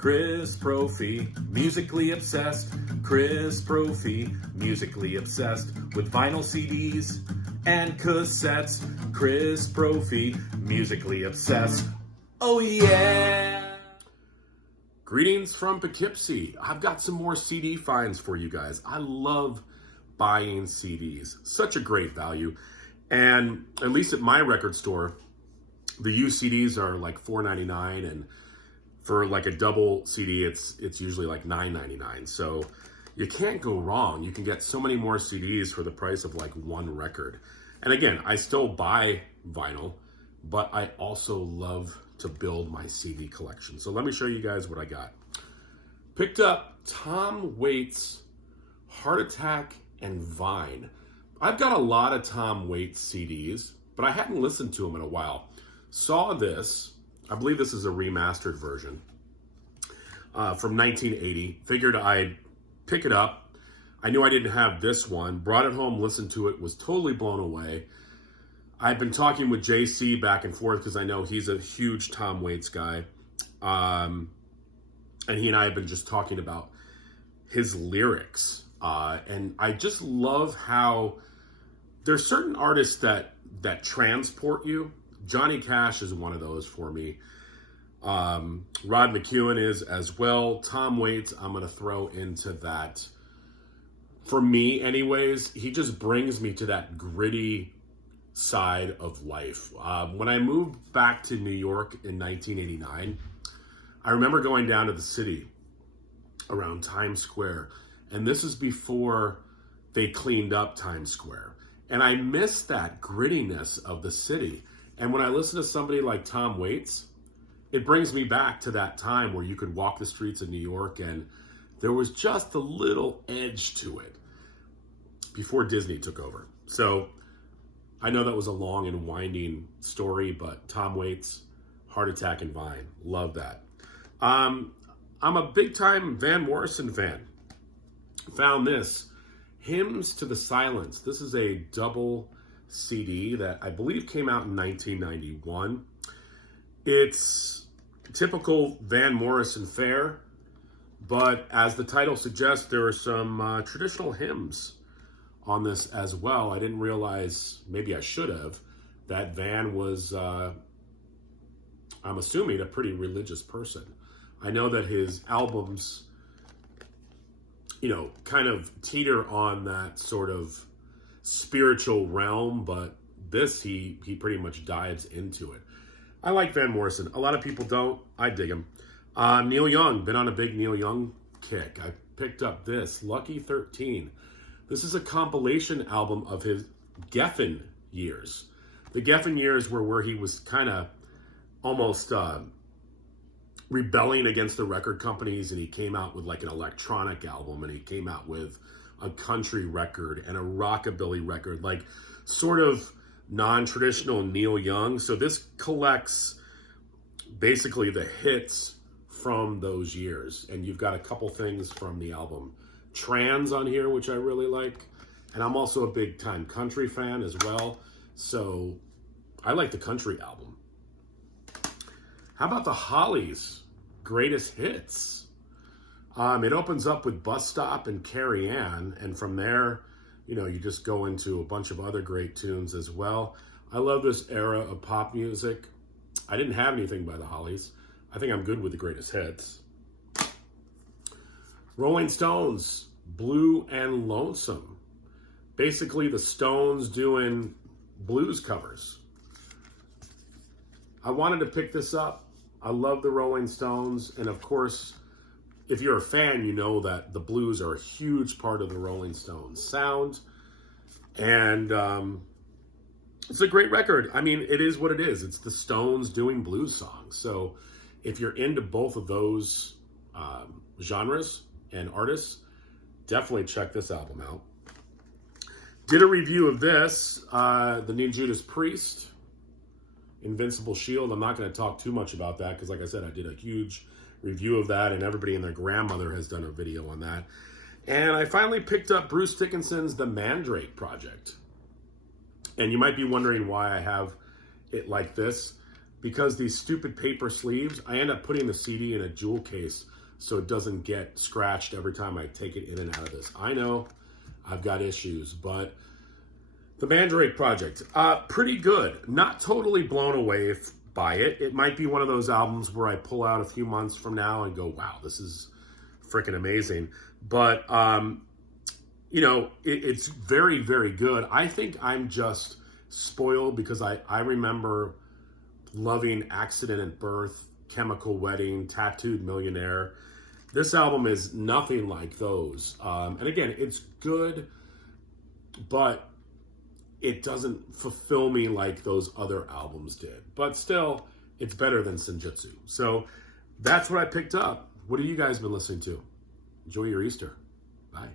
Chris Profi, musically obsessed. Chris Profi, musically obsessed with vinyl CDs and cassettes. Chris Profi, musically obsessed. Oh yeah! Greetings from Poughkeepsie. I've got some more CD finds for you guys. I love buying CDs. Such a great value. And at least at my record store, the used CDs are like $4.99, and for like a double CD, it's usually like $9.99. So you can't go wrong. You can get so many more CDs for the price of like one record. And again, I still buy vinyl, but I also love to build my CD collection. So let me show you guys what I got. Picked up Tom Waits' Heart Attack and Vine. I've got a lot of Tom Waits CDs, but I hadn't listened to him in a while. Saw this, I believe this is a remastered version from 1980. Figured I'd pick it up. I knew I didn't have this one. Brought it home, listened to it, was totally blown away. I've been talking with JC back and forth because I know he's a huge Tom Waits guy. And he and I have been just talking about his lyrics. And I just love how there's certain artists that transport you. Johnny Cash is one of those for me. Rod McEwen is as well. Tom Waits, I'm going to throw into that. For me, anyways, he just brings me to that gritty side of life. When I moved back to New York in 1989, I remember going down to the city around Times Square. And this is before they cleaned up Times Square. And I miss that grittiness of the city. And when I listen to somebody like Tom Waits, it brings me back to that time where you could walk the streets of New York and there was just a little edge to it before Disney took over. So I know that was a long and winding story, but Tom Waits, Heart Attack and Vine, love that. I'm a big time Van Morrison fan. Found this, Hymns to the Silence. This is a double CD that I believe came out in 1991. It's typical Van Morrison fare, but as the title suggests, there are some traditional hymns on this as well. I didn't realize, maybe I should have, that Van was, I'm assuming, a pretty religious person. I know that his albums, kind of teeter on that sort of spiritual realm, but this, he pretty much dives into it. I like Van Morrison. A lot of people don't. I dig him. Neil Young, been on a big Neil Young kick. I picked up this, Lucky 13. This is a compilation album of his Geffen years. The Geffen years were where he was kind of almost rebelling against the record companies, and he came out with like an electronic album, and he came out with a country record and a rockabilly record, like sort of non-traditional Neil Young. So this collects basically the hits from those years, and you've got a couple things from the album Trans on here, which I really like, and I'm also a big time country fan as well, so I like the country album. How about the Hollies' Greatest Hits? It opens up with Bus Stop and Carrie Ann, and from there, you just go into a bunch of other great tunes as well. I love this era of pop music. I didn't have anything by the Hollies. I think I'm good with the Greatest Hits. Rolling Stones, Blue and Lonesome. Basically the Stones doing blues covers. I wanted to pick this up. I love the Rolling Stones, and of course, if you're a fan, you know that the blues are a huge part of the Rolling Stones sound, and it's a great record. I mean, it is what it is. It's the Stones doing blues songs. So if you're into both of those genres and artists, definitely check this album out. Did a review of this, the new Judas Priest, Invincible Shield. I'm not going to talk too much about that because, like I said, I did a huge review of that, and everybody and their grandmother has done a video on that. And I finally picked up Bruce Dickinson's The Mande Project. And you might be wondering why I have it like this. because these stupid paper sleeves, I end up putting the CD in a jewel case so it doesn't get scratched every time I take it in and out of this. I know I've got issues, but the Mande Project, pretty good. Not totally blown away by it. It might be one of those albums where I pull out a few months from now and go, wow, this is freaking amazing. But, you know, it's very, very good. I think I'm just spoiled because I remember loving Accident at Birth, Chemical Wedding, Tattooed Millionaire. This album is nothing like those. And again, it's good, but it doesn't fulfill me like those other albums did. But still, it's better than Senjutsu. So that's what I picked up. What have you guys been listening to? Enjoy your Easter. Bye.